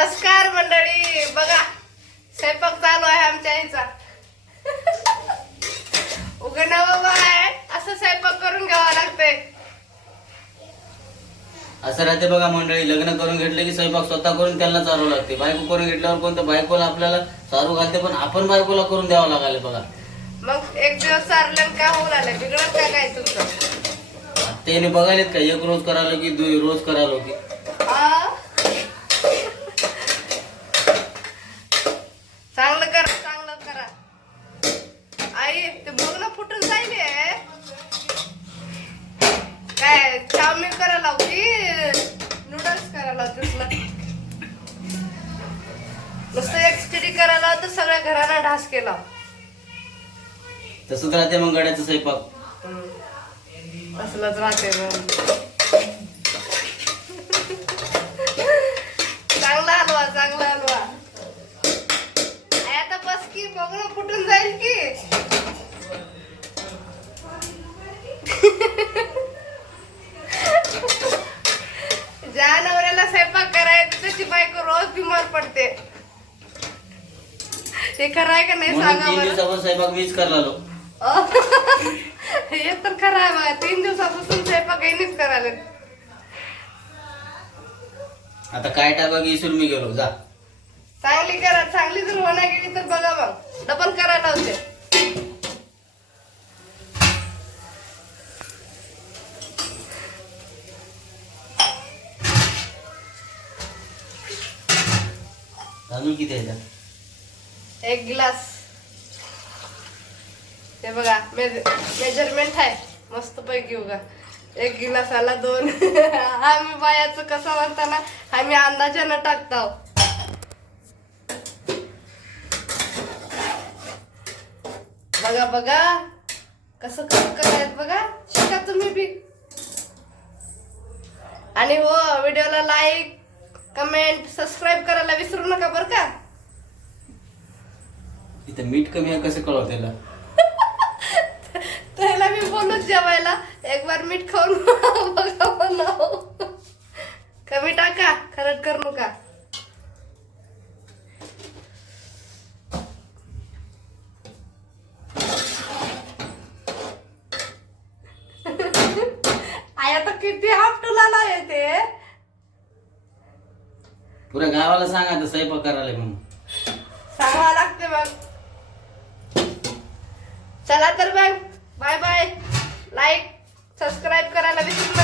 नमस्कार मंडळी. बघा स्वयंपाक चालू आहे आमच्या आईचा उघड आहे. असं स्वयंपाक करून घ्यावा लागतंय. असं राहते बघा मंडळी लग्न करून घेतले की स्वयंपाक स्वतः करून त्यांना चालू लागते. बायको करून घेतल्यावर कोणतं बायकोला आपल्याला चालू घालते पण आपण बायकोला करून द्यावं लागाले बघा. मग एक दिवस सारलं का होऊन आलं बिघडत का काय तुमचं? त्याने बघायलेत का? एक रोज करालो की दुई रोज करालो की आ? चांगलं करा चांगलं करा आई ते बघ ना फुटून जाईल हे. काय चाऊमिन करायला होती नूडल्स करायला होतीस ना नुसतं एक स्टडी करायला होतं सगळ्या घराला ढास केला. तसंच राहते मग गड्याचं स्वयंपाक. असलंच राहते मग चांगला हलवा चांगला हलवा. आता बस की बघ ना फुटून जाईल की ज्या नवऱ्याला स्वयंपाक करायचा त्याची बायको रोज बिमार पडते. हे खरं आहे का नाही म्हणून सांगा तीन मला दिवसापासून स्वयंपाक मीच करलालो हे तर खरं आहे बघा तीन दिवसापासून स्वयंपाक यांनीच करायला आता काय टाका इसरून मी गेलो जा. चांगली करा चांगली जर होणार गेली तर बघा मग डबल करायला होते तांदूळ किती आहे त्यात? एक गिलास. ते बघा मेजरमेंट आहे. मस्त पैकी बघा. एक गिलासाला दोन. आम्ही बायाचं कसं म्हणताना आम्ही अंदाजानं टाकतो बघा बघा. कसं कसं करायचं बघा. शिका तुम्ही बी. आणि हो व्हिडिओला लाईक कमेंट सबस्क्राईब करायला विसरू नका बरं का? इथं मीठ कमी आहे कसं कळव त्याला? त्याला मी बोलूच जेवायला. एक बार मीठ खाऊन बघा म्हणाव. कमी टाका खरट करू नका. आई आता किती आपटुला येते पुऱ्या गावाला सांगा आता स्वयंपाक करायला म्हणून. सांगावं लागते मग. चला तर मग. बाय बाय लाईक सबस्क्राईब करायला विसरू नका.